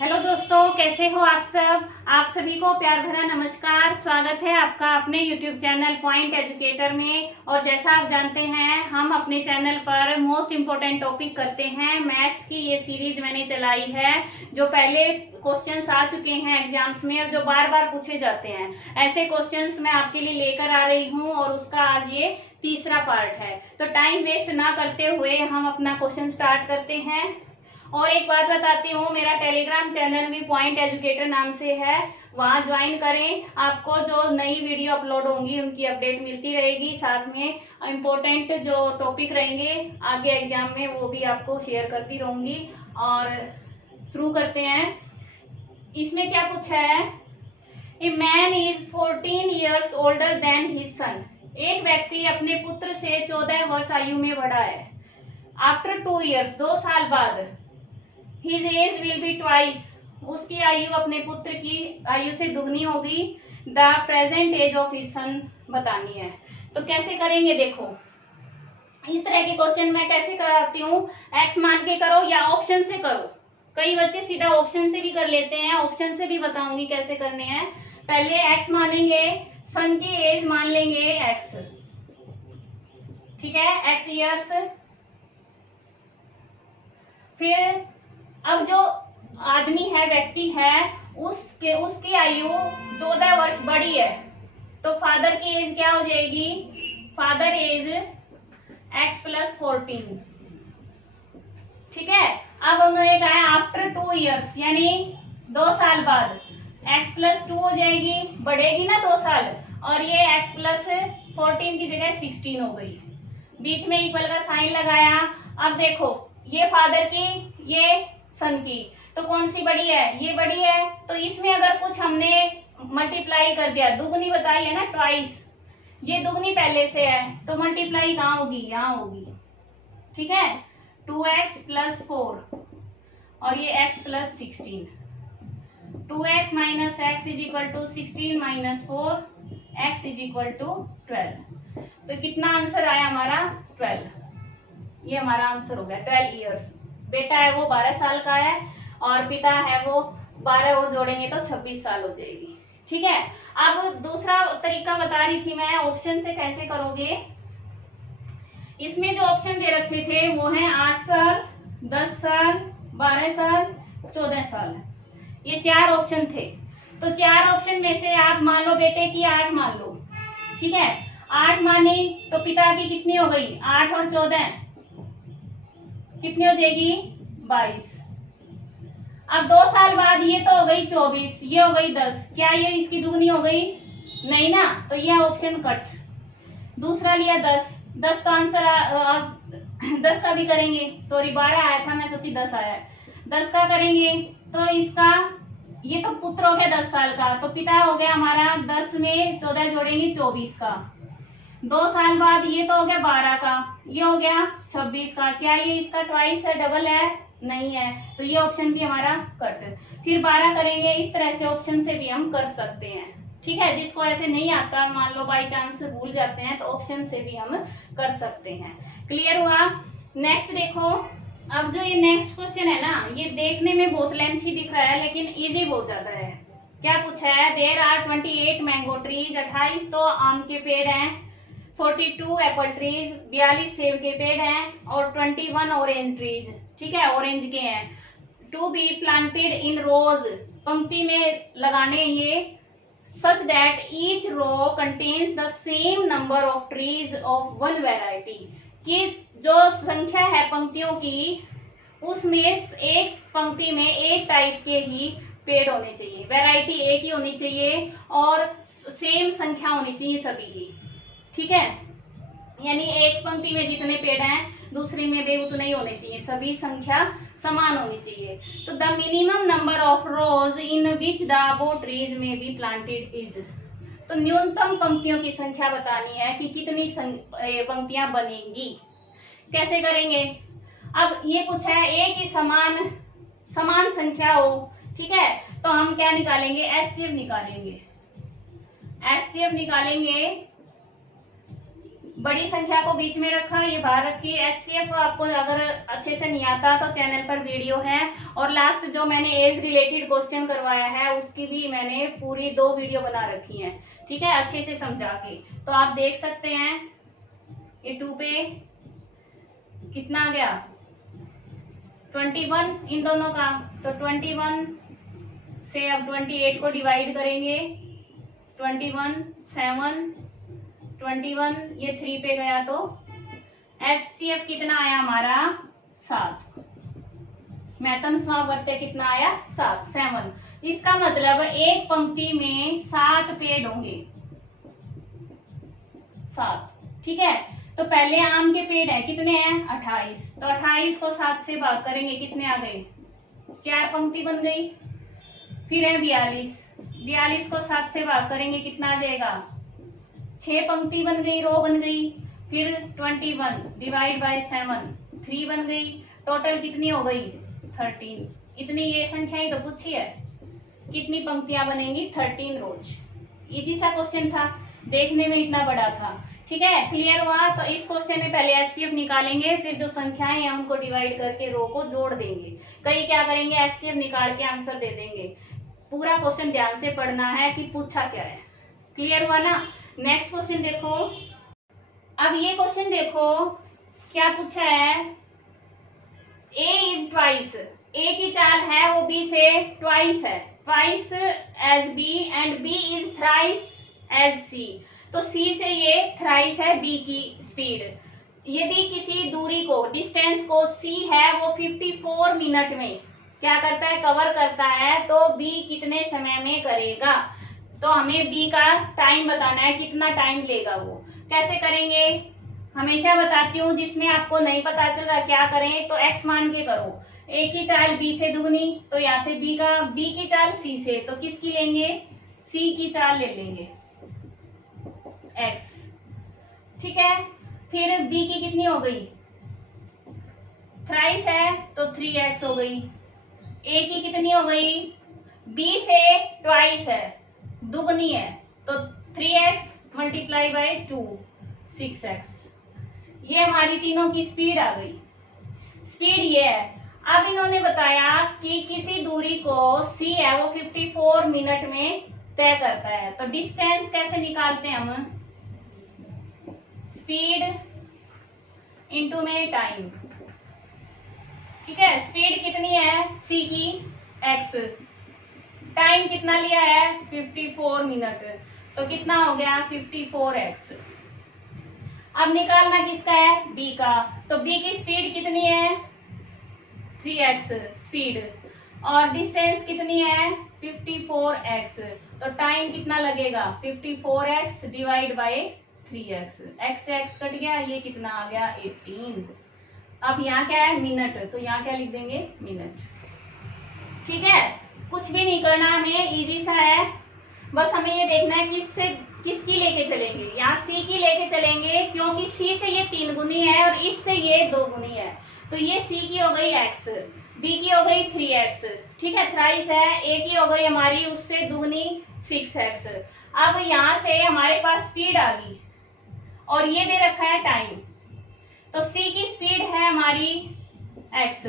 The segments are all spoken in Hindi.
हेलो दोस्तों, कैसे हो आप सब। आप सभी को प्यार भरा नमस्कार। स्वागत है आपका अपने यूट्यूब चैनल पॉइंट एजुकेटर में। और जैसा आप जानते हैं, हम अपने चैनल पर मोस्ट इम्पोर्टेंट टॉपिक करते हैं। मैथ्स की ये सीरीज मैंने चलाई है, जो पहले क्वेश्चंस आ चुके हैं एग्जाम्स में और जो बार बार पूछे जाते हैं, ऐसे क्वेश्चंस मैं आपके लिए लेकर आ रही हूँ और उसका आज ये तीसरा पार्ट है। तो टाइम वेस्ट ना करते हुए हम अपना क्वेश्चन स्टार्ट करते हैं। और एक बात बताती हूँ, मेरा टेलीग्राम चैनल भी पॉइंट एजुकेटर नाम से है, वहां ज्वाइन करें। आपको जो नई वीडियो अपलोड होंगी उनकी अपडेट मिलती रहेगी, साथ में इम्पोर्टेंट जो टॉपिक रहेंगे आगे एग्जाम में वो भी आपको शेयर करती रहूंगी। और शुरू करते हैं। इसमें क्या पूछा है, a man is 14 years older than his son। एक व्यक्ति अपने पुत्र से 14 वर्ष आयु में बड़ा है। आफ्टर 2 years, 2 साल बाद, His age will be twice, उसकी आयु अपने पुत्र की आयु से दुगनी होगी। The present age of his son बतानी है। तो कैसे करेंगे, देखो इस तरह के क्वेश्चन मैं कैसे कराती हूँ, एक्स मान के करो या ऑप्शन से करो। कई बच्चे सीधा ऑप्शन से भी कर लेते हैं, ऑप्शन से भी बताऊंगी कैसे करने हैं। पहले एक्स मानेंगे, सन की एज मान लेंगे एक्स, ठीक है, एक्स ईयर्स। फिर अब जो आदमी है, व्यक्ति है, उसकी आयु 14 वर्ष बड़ी है, तो फादर की एज क्या हो जाएगी, फादर एज x + 14, ठीक है। अब उन्होंने कहा आफ्टर 2 years, यानी 2 साल बाद x + 2 हो जाएगी, बढ़ेगी ना 2 साल, और ये x + 14 की जगह 16 हो गई। बीच में इक्वल का साइन लगाया। अब देखो, ये फादर की, ये सन की, तो कौन सी बड़ी है, ये बड़ी है। तो इसमें अगर कुछ हमने मल्टीप्लाई कर दिया, दुगनी बताई है ना, ट्वाइस, ये दुगनी पहले से है, तो मल्टीप्लाई कहाँ होगी, यहाँ होगी, ठीक है। 2x + 4 और ये x + 16, 2x - x = 16 - 4, x = 12। तो कितना आंसर आया हमारा, 12। ये हमारा आंसर हो गया, 12 years। बेटा है वो 12 साल का है और पिता है वो 12, वो जोड़ेंगे तो 26 साल हो जाएगी, ठीक है। अब दूसरा तरीका बता रही थी मैं, ऑप्शन से कैसे करोगे। इसमें जो ऑप्शन दे रखे थे वो है 8 साल, 10 साल, 12 साल, 14 साल, ये 4 ऑप्शन थे। तो 4 ऑप्शन में से आप मान लो बेटे की 8 मान लो, ठीक है। 8 मानी तो पिता की कितनी हो गई, 8 और 14 कितनी हो जाएगी, 22। अब 2 साल बाद ये तो हो गई 24, ये हो गई 10, क्या ये इसकी दुगनी हो गई, नहीं ना, तो ये ऑप्शन कट। दूसरा लिया 10, 10 तो आंसर 10 का भी करेंगे, सॉरी 12 आया था, मैं सोची 10 आया है, 10 का करेंगे तो इसका, ये तो पुत्र हो गया 10 साल का, तो पिता हो गया हमारा 10 में 14 जोड़ेंगे 24 का। 2 साल बाद ये तो हो गया 12 का, ये हो गया 26 का, क्या ये इसका ट्वाइस है, डबल है, नहीं है, तो ये ऑप्शन भी हमारा कट। फिर 12 करेंगे, इस तरह से ऑप्शन से भी हम कर सकते हैं, ठीक है। जिसको ऐसे नहीं आता, मान लो बाई चांस भूल जाते हैं, तो ऑप्शन से भी हम कर सकते हैं। क्लियर हुआ। नेक्स्ट देखो, अब जो ये नेक्स्ट क्वेश्चन है ना, ये देखने में बहुत लेंथी दिख रहा है लेकिन इजी बहुत ज्यादा है। क्या पूछा है, देयर आर 28 मैंगो ट्रीज, 28 तो आम के पेड़ हैं, 42 एप्पल ट्रीज, 42 सेब के पेड़ हैं, और 21 ऑरेंज ट्रीज, ठीक है, ऑरेंज के हैं। To be planted in rows, पंक्ति में लगाने ये, such that each row contains the same number of trees of one variety, कि जो संख्या है पंक्तियों की, उसमें एक पंक्ति में एक टाइप के ही पेड़ होने चाहिए, वैरायटी एक ही होनी चाहिए और सेम संख्या होनी चाहिए सभी की, ठीक है। यानी एक पंक्ति में जितने पेड़ हैं दूसरी में भी उतने ही होने चाहिए, सभी संख्या समान होनी चाहिए। तो the minimum number of rose in which the above trees में बी प्लांटेड इज, तो न्यूनतम पंक्तियों की संख्या बतानी है कि कितनी पंक्तियां बनेंगी। कैसे करेंगे, अब ये पूछा है एक ही समान संख्या हो, ठीक है, तो हम क्या निकालेंगे, HCF निकालेंगे। HCF निकालेंगे, बड़ी संख्या को बीच में रखा, ये बाहर रखी। HCF आपको अगर अच्छे से नहीं आता तो चैनल पर वीडियो है, और लास्ट जो मैंने एज रिलेटेड क्वेश्चन करवाया है उसकी भी मैंने पूरी 2 वीडियो बना रखी है, ठीक है, अच्छे से समझा के, तो आप देख सकते हैं। ये 2 पे कितना आ गया 21 इन दोनों का, तो 21 से अब 28 को डिवाइड करेंगे, 21 7 21, ये 3 पे गया तो HCF कितना आया हमारा 7। मैथम स्वाप करते कितना आया 7। इसका मतलब एक पंक्ति में 7 पेड़ होंगे, 7, ठीक है। तो पहले आम के पेड़ है कितने हैं 28, तो 28 को 7 से भाग करेंगे, कितने आ गए 4 पंक्ति बन गई। फिर है 42 को 7 से भाग करेंगे, कितना आ जाएगा 6 पंक्ति बन गई, रो बन गई। फिर 21 डिवाइड बाय 7 3 बन गई। टोटल कितनी हो गई 13। इतनी ये संख्या ही तो पूछी है, कितनी पंक्तियां बनेंगी 13 रोज। इजी सा क्वेश्चन था, देखने में इतना बड़ा था, ठीक है। क्लियर हुआ? तो इस क्वेश्चन में पहले HCF निकालेंगे, फिर जो संख्याएं हैं उनको डिवाइड करके रो को जोड़ देंगे। कई क्या करेंगे HCF निकाल के आंसर दे देंगे। पूरा क्वेश्चन ध्यान से पढ़ना है कि पूछा क्या है। क्लियर हुआ ना? नेक्स्ट क्वेश्चन देखो। अब ये क्वेश्चन देखो क्या पूछा है, A इज ट्वाइस, A की चाल है वो B से ट्वाइस है, twice as B and B is thrice as C। तो C से ये थ्राइस है B की स्पीड। यदि किसी दूरी को, डिस्टेंस को C है वो 54 मिनट में क्या करता है, कवर करता है, तो B कितने समय में करेगा। तो हमें B का टाइम बताना है, कितना टाइम लेगा वो। कैसे करेंगे, हमेशा बताती हूँ, जिसमें आपको नहीं पता चल रहा क्या करें तो x मान के करो। A की चाल B से दुगनी, तो यहाँ से B की चाल C से, तो किसकी लेंगे C की चाल ले लेंगे x, ठीक है। फिर B की कितनी हो गई, थ्राइस है तो 3x हो गई। A की कितनी हो गई, B से ट्वाइस है, दुगनी है, तो 3x मल्टीप्लाई बाई 2 6x। ये हमारी तीनों की स्पीड आ गई। स्पीड ये है। अब इन्होंने बताया कि किसी दूरी को C है वो 54 मिनट में तय करता है, तो डिस्टेंस कैसे निकालते हैं हम, स्पीड इंटू में टाइम, ठीक है। स्पीड कितनी है C की x, टाइम कितना लिया है 54 मिनट, तो कितना हो गया 54x। अब निकालना किसका है B का, तो B की स्पीड कितनी है 3x स्पीड, और डिस्टेंस कितनी है 54x, तो टाइम कितना लगेगा 54x divide by 3x। x से x कट गया, ये कितना आ गया 18। अब यहाँ क्या है मिनट, तो यहाँ क्या लिख देंगे मिनट, ठीक है। कुछ भी नहीं करना हमें, इजी सा है, बस हमें ये देखना है किसकी लेके चलेंगे। यहाँ C की लेके चलेंगे, क्योंकि C से ये 3 गुनी है और इससे ये 2 गुनी है, तो ये C की हो गई x, B की हो गई 3x, ठीक है, थ्राइस है। A की हो गई हमारी उससे दुगनी 6x। अब यहाँ से हमारे पास स्पीड आ गई और ये दे रखा है टाइम, तो C की स्पीड है हमारी x,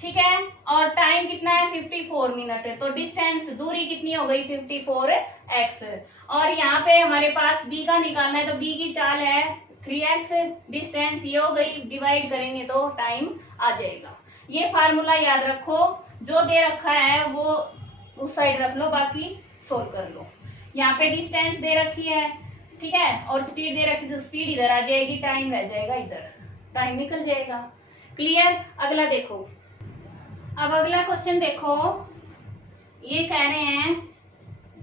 ठीक है, और टाइम कितना है 54 मिनट, तो डिस्टेंस दूरी कितनी हो गई 54x। और यहाँ पे हमारे पास B का निकालना है, तो B की चाल है 3x, डिस्टेंस ये हो गई, डिवाइड करेंगे तो टाइम आ जाएगा। ये फार्मूला याद रखो, जो दे रखा है वो उस साइड रख लो, बाकी सोल्व कर लो। यहाँ पे डिस्टेंस दे रखी है, ठीक है, और स्पीड दे रखी, तो स्पीड इधर आ जाएगी, टाइम रह जाएगा इधर, टाइम निकल जाएगा। क्लियर? अगला देखो। अब अगला क्वेश्चन देखो, ये कह रहे हैं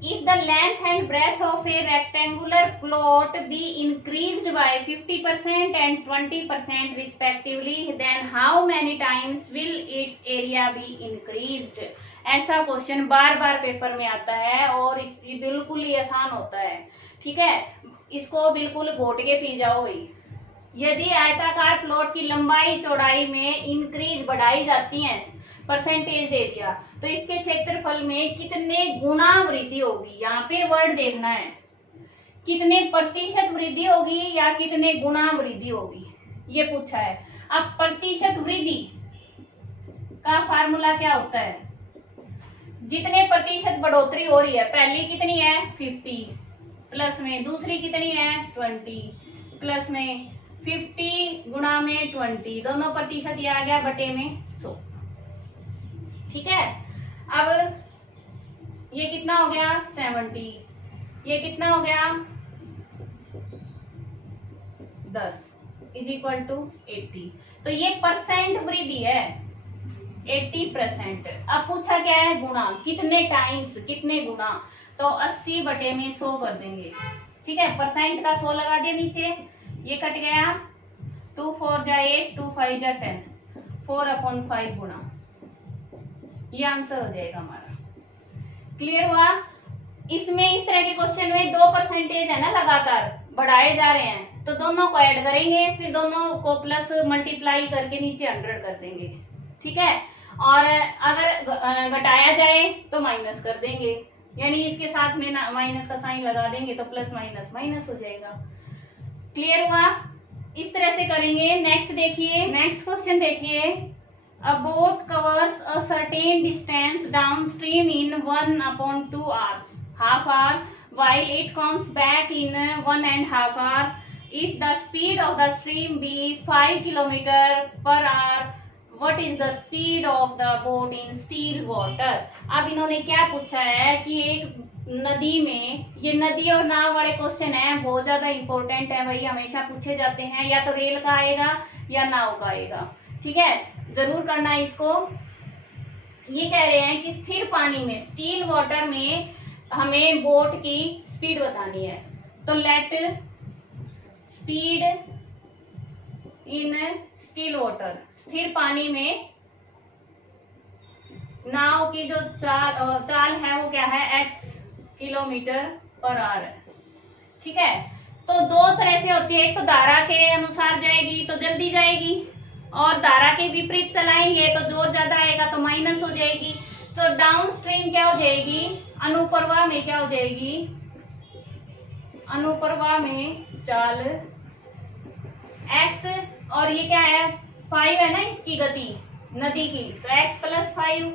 if the length and breadth of a rectangular plot be increased by 50% and 20% respectively, then how many times will its area be increased. ऐसा क्वेश्चन बार बार पेपर में आता है और ये बिल्कुल ही आसान होता है, ठीक है। इसको बिल्कुल घोट के पी जाओ भाई। यदि आयताकार प्लॉट की लंबाई चौड़ाई में इंक्रीज बढ़ाई जाती है, परसेंटेज दे दिया, तो इसके क्षेत्रफल में कितने गुना वृद्धि होगी। यहाँ पे वर्ड देखना है, कितने प्रतिशत वृद्धि होगी या कितने गुना वृद्धि होगी, ये पूछा है। अब प्रतिशत वृद्धि का फार्मूला क्या होता है, जितने प्रतिशत बढ़ोतरी हो रही है, पहली कितनी है 50 प्लस में दूसरी कितनी है 20 प्लस में 50 गुणा में 20, दोनों प्रतिशत ये आ गया बटे में 100। ठीक है, अब ये कितना हो गया 70, ये कितना हो गया 10 इज इक्वल टू 80। तो ये परसेंट वृद्धि है 80%। अब पूछा क्या है गुणा, कितने टाइम्स, कितने गुणा, तो 80 बटे में 100 कर देंगे। ठीक है, परसेंट का 100 लगा दिया नीचे, ये कट गया 2 4 जा 8 2 5 जा 10, 4/5 गुणा, ये आंसर हो जाएगा हमारा। क्लियर हुआ। इसमें इस तरह के क्वेश्चन में 2% है ना, लगातार बढ़ाए जा रहे हैं, तो दोनों को ऐड करेंगे, फिर दोनों को प्लस मल्टीप्लाई करके नीचे 100 कर देंगे। ठीक है, और अगर घटाया जाए तो माइनस कर देंगे, यानी इसके साथ में माइनस का साइन लगा देंगे तो प्लस माइनस माइनस हो जाएगा। क्लियर हुआ। इस तरह से करेंगे। नेक्स्ट देखिए, नेक्स्ट क्वेश्चन देखिए। A boat covers a certain distance downstream in 1/2 hours, half hour, while it comes back in 1.5 hour. If the speed of the stream be 5 km/h, what is the speed of the boat in still water? अब इन्होंने क्या पूछा है कि एक नदी में, ये नदी और नाव वाले क्वेश्चन है, बहुत ज्यादा इंपॉर्टेंट है भाई, हमेशा पूछे जाते हैं, या तो रेल का आएगा या नाव का आएगा। ठीक है, जरूर करना है इसको। ये कह रहे हैं कि स्थिर पानी में, स्टील वाटर में हमें बोट की स्पीड बतानी है, तो let speed in still water, स्थिर पानी में नाव की जो चाल है वो क्या है x km/h है। ठीक है, तो दो तरह से होती है, एक तो धारा के अनुसार जाएगी तो जल्दी जाएगी, और धारा के विपरीत चलाएंगे तो जोर ज्यादा आएगा तो माइनस हो जाएगी। तो डाउन स्ट्रीम क्या हो जाएगी, अनुप्रवाह में क्या हो जाएगी, अनुप्रवाह में चाल x, और ये क्या है 5 है ना इसकी गति नदी की, तो x + 5,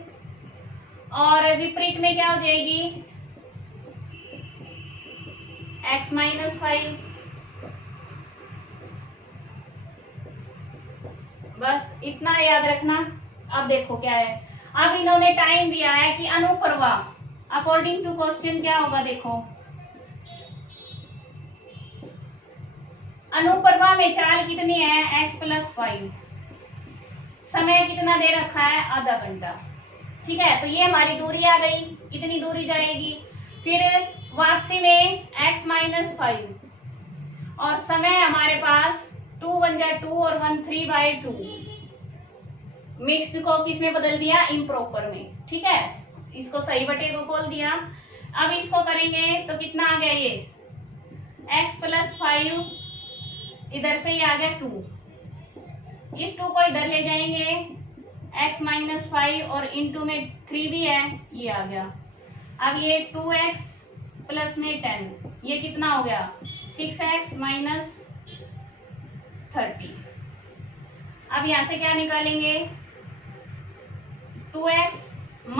और विपरीत में क्या हो जाएगी x - 5। बस इतना याद रखना। अब देखो क्या है, अब इन्होंने टाइम दिया है कि अनुप्रवाह अकॉर्डिंग टू क्वेश्चन क्या होगा, देखो अनुप्रवाह में चाल कितनी है x + 5, समय कितना दे रखा है आधा घंटा। ठीक है, तो ये हमारी दूरी आ गई, इतनी दूरी जाएगी। फिर वापसी में x - 5, और समय हमारे पास 2 1 जा 2 और 1 3/2, मिक्स्ड को किस में बदल दिया, इम्प्रॉपर में। ठीक है, इसको सही बटे को खोल दिया। अब इसको करेंगे तो कितना आ गया, ये x + 5, इधर से ही आ गया 2, इस 2 को इधर ले जाएंगे, x - 5 और इंटू में 3 भी है, ये आ गया। अब ये 2x प्लस में 10, ये कितना हो गया 6x - 30। अब यहां से क्या निकालेंगे, 2x -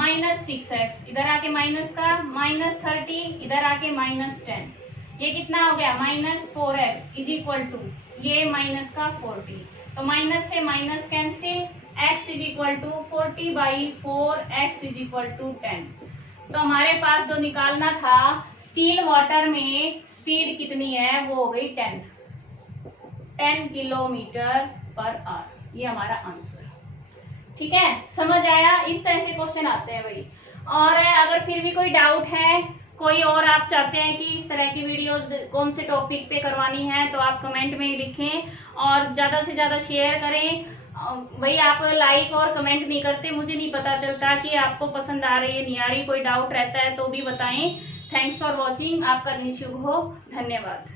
6x, इधर आके माइनस का -30, इधर आके -10, ये कितना हो गया -4x इज इक्वल टू ये माइनस का 40, तो माइनस से minus cancel, x is equal to 40/4, x is equal to 10। तो हमारे पास जो निकालना था स्टील वाटर में स्पीड कितनी है, वो हो गई 10 km/h, ये हमारा आंसर। ठीक है, समझ आया। इस तरह से क्वेश्चन आते हैं भाई। और अगर फिर भी कोई डाउट है, कोई और आप चाहते हैं कि इस तरह की वीडियोस कौन से टॉपिक पे करवानी है, तो आप कमेंट में लिखें और ज़्यादा से ज़्यादा शेयर करें। भाई आप लाइक और कमेंट नहीं करते, मुझे नहीं पता चलता कि आपको पसंद आ रही है नहीं आ रही। कोई डाउट रहता है तो भी बताएं। Thanks for watching. आपका दिन शुभ हो। धन्यवाद।